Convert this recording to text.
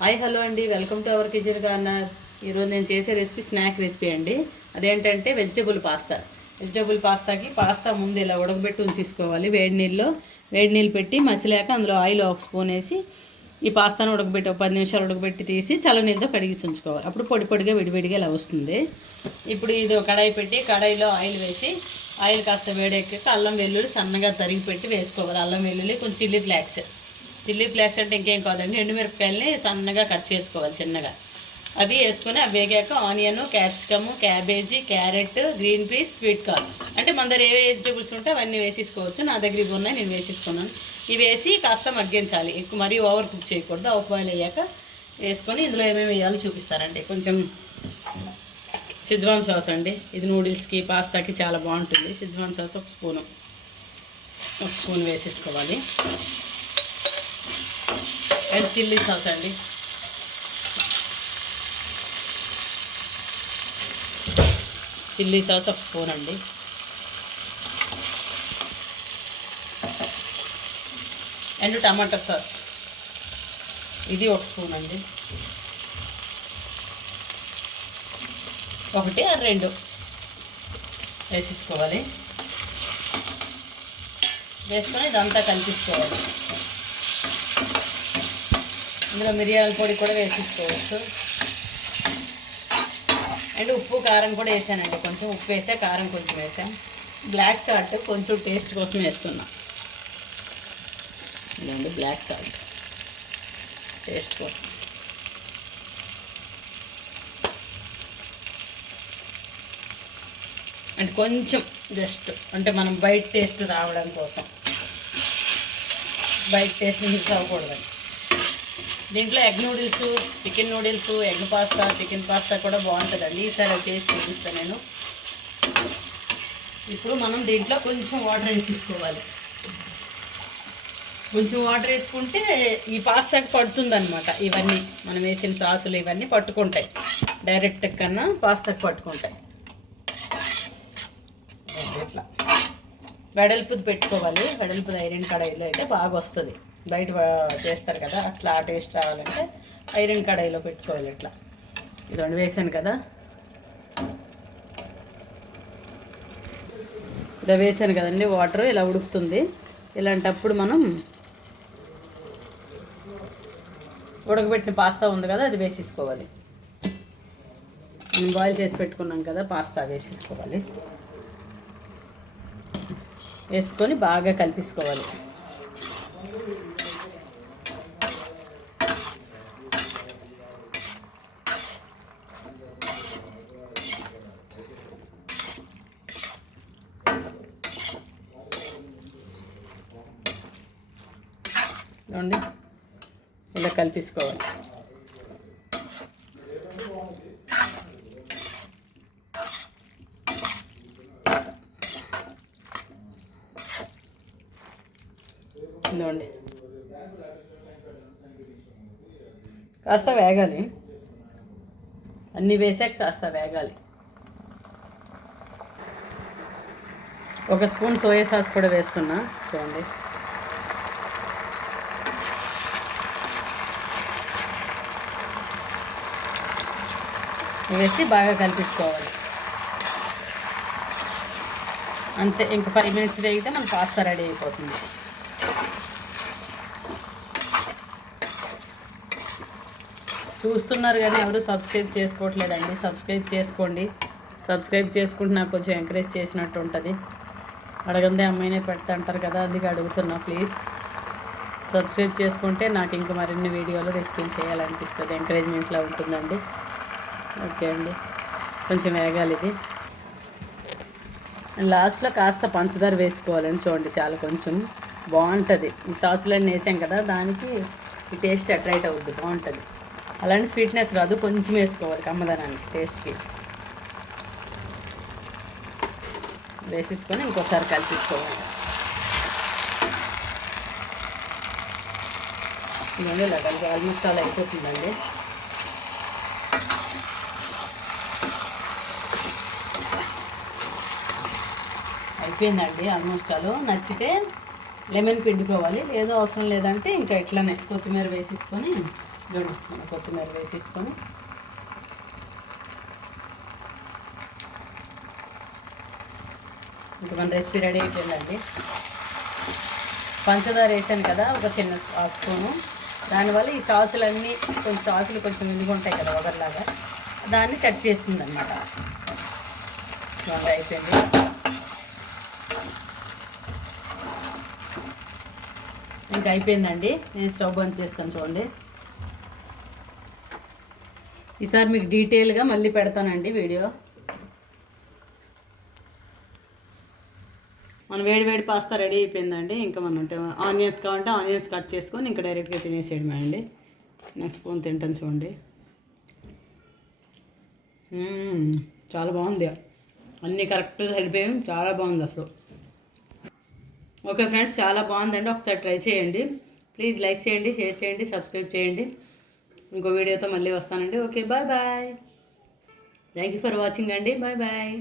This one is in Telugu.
హాయ్ హలో అండి, welcome to our kitchen corner. ఈరోజు నేను చేసే రెసిపీ స్నాక్ రెసిపీ అండి. అదేంటంటే వెజిటేబుల్ పాస్తాకి పాస్తా ముందు ఇలా ఉడకబెట్టి ఉంచేసుకోవాలి. వేడి నీళ్ళు పెట్టి మసిలాక అందులో ఆయిల్ 1 స్పూన్ వేసి ఈ పాస్తాను ఉడకబెట్టి 10 నిమిషాలు ఉడకబెట్టి తీసి చల్లనీళ్ళతో కడిగి ఉంచుకోవాలి. అప్పుడు పొడిగా విడివిడిగా ఇలా వస్తుంది. ఇప్పుడు ఇది కడాయి పెట్టి కడాయిలో ఆయిల్ వేసి ఆయిల్ కాస్త వేడెక్కాక అల్లం వెల్లుల్లి సన్నగా తరిగి పెట్టి వేసుకోవాలి. అల్లం వెల్లుల్లి కొంచెం చిల్లీ ఫ్లేక్స్ అంటే ఇంకేం కాదండి, ఎండుమిరపకాయలని సన్నగా కట్ చేసుకోవాలి చిన్నగా. అవి వేసుకొని అవి వేగాక onion, capsicum, cabbage, carrot, green peas, sweet corn అంటే మన దగ్గర ఏ వెజిటేబుల్స్ ఉంటే అవన్నీ వేసేసుకోవచ్చు. నా దగ్గర ఇవి ఉన్నాయి, నేను వేసేసుకున్నాను. ఇవి వేసి కాస్త మగ్గించాలి, ఎక్కువ మరీ ఓవర్ కుక్ చేయకూడదు. హాఫ్ బాయిల్ అయ్యాక వేసుకొని ఇందులో ఏమేమి వేయాలో చూపిస్తారండి. కొంచెం షెజ్వాన్ సాస్ అండి, ఇది నూడిల్స్కి పాస్తాకి చాలా బాగుంటుంది. షెజ్వాన్ సాస్ ఒక స్పూన్ వేసేసుకోవాలి. అండ్ చిల్లీ సాస్ అండి, చిల్లీ సాస్ 1 స్పూన్ అండి. అండ్ టమాటా సాస్ ఇది 1 స్పూన్ అండి. 1 or 2 వేసేసుకోవాలి. వేసుకొని ఇదంతా కలిపేసుకోవాలి. ఇందులో మిరియాల పొడి కూడా వేసేసుకోవచ్చు. అండ్ ఉప్పు కారం కూడా వేసానండి, కొంచెం ఉప్పు వేసా, కారం కొంచెం వేసాను. బ్లాక్ సాల్ట్ కొంచెం టేస్ట్ కోసం వేస్తున్నా. ఇదండి బ్లాక్ సాల్ట్ టేస్ట్ కోసం. అండ్ కొంచెం జస్ట్ అంటే మనం బయట టేస్ట్ రావడం కోసం, బయట టేస్ట్ మిక్స్ అవ్వకూడదండి. దీంట్లో egg noodles, chicken noodles, egg pasta, chicken pasta కూడా బాగుంటుందండి. ఈసారి అది చేసి చూపిస్తాను నేను. ఇప్పుడు మనం దీంట్లో కొంచెం వాటర్ వేసేసుకోవాలి. కొంచెం వాటర్ వేసుకుంటే ఈ పాస్తాకి పడుతుందన్నమాట. ఇవన్నీ మనం వేసిన సాసులు ఇవన్నీ పట్టుకుంటాయి, డైరెక్ట్ కన్నా పాస్తాకి పట్టుకుంటాయి. ఇట్లా వెడల్పుది పెట్టుకోవాలి. వెడల్పుది ఐరన్ కడాయిలో అయితే బాగా వస్తుంది. బయట చేస్తారు కదా, అట్లా టేస్ట్ రావాలంటే ఐరన్ కడాయిలో పెట్టుకోవాలి. ఇట్లా ఇదండి వేసాను కదా, ఇలా వేసాను కదండి. వాటర్ ఇలా ఉడుకుతుంది. ఇలాంటప్పుడు మనం ఉడకబెట్టిన పాస్తా ఉంది కదా, అది వేసేసుకోవాలి. మనం బాయిల్ చేసి పెట్టుకున్నాం కదా, పాస్తా వేసేసుకోవాలి. వేసుకొని బాగా కలిపేసుకోవాలి. చూడండి ఇలా కలిపేసుకోవాలి. ఇదిగోండి కాస్త వేగాలి, అన్నీ వేసాక కాస్త వేగాలి. 1 స్పూన్ సోయా సాస్ కూడా వేస్తున్నా. చూడండి వేసి బాగా కలిపేసుకోవాలి. అంతే, ఇంక 5 మినిట్స్ వేగితే మన పాస్తా రెడీ అయిపోతుంది. చూస్తున్నారు కానీ ఎవరు సబ్స్క్రైబ్ చేసుకోవట్లేదండి. సబ్స్క్రైబ్ చేసుకోండి. సబ్స్క్రైబ్ చేసుకుంటే నాకు కొంచెం ఎంకరేజ్ చేసినట్టు ఉంటుంది. అడగందే అమ్మాయినే పెడతా అంటారు కదా, అందుకే అడుగుతున్నా. ప్లీజ్ సబ్స్క్రైబ్ చేసుకుంటే నాకు ఇంకా మరిన్ని వీడియోలు రెసిపీలు చేయాలనిపిస్తుంది, ఎంకరేజ్మెంట్లా ఉంటుందండి. ఓకే అండి, కొంచెం వేగాలి ఇది. లాస్ట్లో కాస్త పంచదార వేసుకోవాలని. చూడండి చాలా కొంచెం బాగుంటుంది. ఈ సాసులన్నీ వేసాం కదా, దానికి ఈ టేస్ట్ అట్రాక్ట్ అవుద్ది, బాగుంటుంది. అలాంటి స్వీట్నెస్ రాదు, కొంచెం వేసుకోవాలి కమ్మదనానికి, టేస్ట్కి. వేసేసుకొని ఇంకోసారి కలిపించుకోవాలి. ఇవన్నీ ఇలా కలిపి ఆల్మోస్ట్ అలా అయిపోతుందండి. అయిపోయిందండి ఆల్మోస్ట్ ఆల్. నచ్చితే లెమన్ పిండుకోవాలి, ఏదో అవసరం లేదంటే ఇంకా ఇట్లనే కొత్తిమీర వేసేసుకొని చూడండి మన కొత్తిమీర వేసేసుకొని ఇంకా మన రెసిపీ రెడీ అయిపోయిందండి. పంచదార వేసాను కదా ఒక చిన్న హాఫ్ స్పూను, దానివల్ల ఈ సాసులన్నీ కొంచెం సాసులు కొంచెం విడిగా ఉంటాయి కదా ఒకరిలాగా, దాన్ని సెట్ చేస్తుంది అన్నమాట. బాగా అయిపోయింది. ఇంకా అయిపోయిందండి. నేను స్టవ్ బంద్ చేస్తాను చూడండి. ఈసారి మీకు డీటెయిల్గా మళ్ళీ పెడతానండి వీడియో. మన వేడి పాస్తా రెడీ అయిపోయిందండి. ఇంకా మనం ఆనియన్స్ కావాలంటే ఆనియన్స్ కట్ చేసుకొని ఇంకా డైరెక్ట్గా తినేసేయడమే అండి. నెక్స్ట్ స్పూన్ తింటాను చూడండి. చాలా బాగుంది, అన్నీ కరెక్ట్గా సరిపోయాయి, చాలా బాగుంది అసలు. ఓకే ఫ్రెండ్స్, చాలా బాగుందండి. ఒకసారి ట్రై చేయండి. ప్లీజ్ లైక్ చేయండి, షేర్ చేయండి, సబ్స్క్రైబ్ చేయండి. ఇంకో వీడియోతో మళ్ళీ వస్తానండి. Okay, bye bye. Thank you for watching అండి. Bye bye.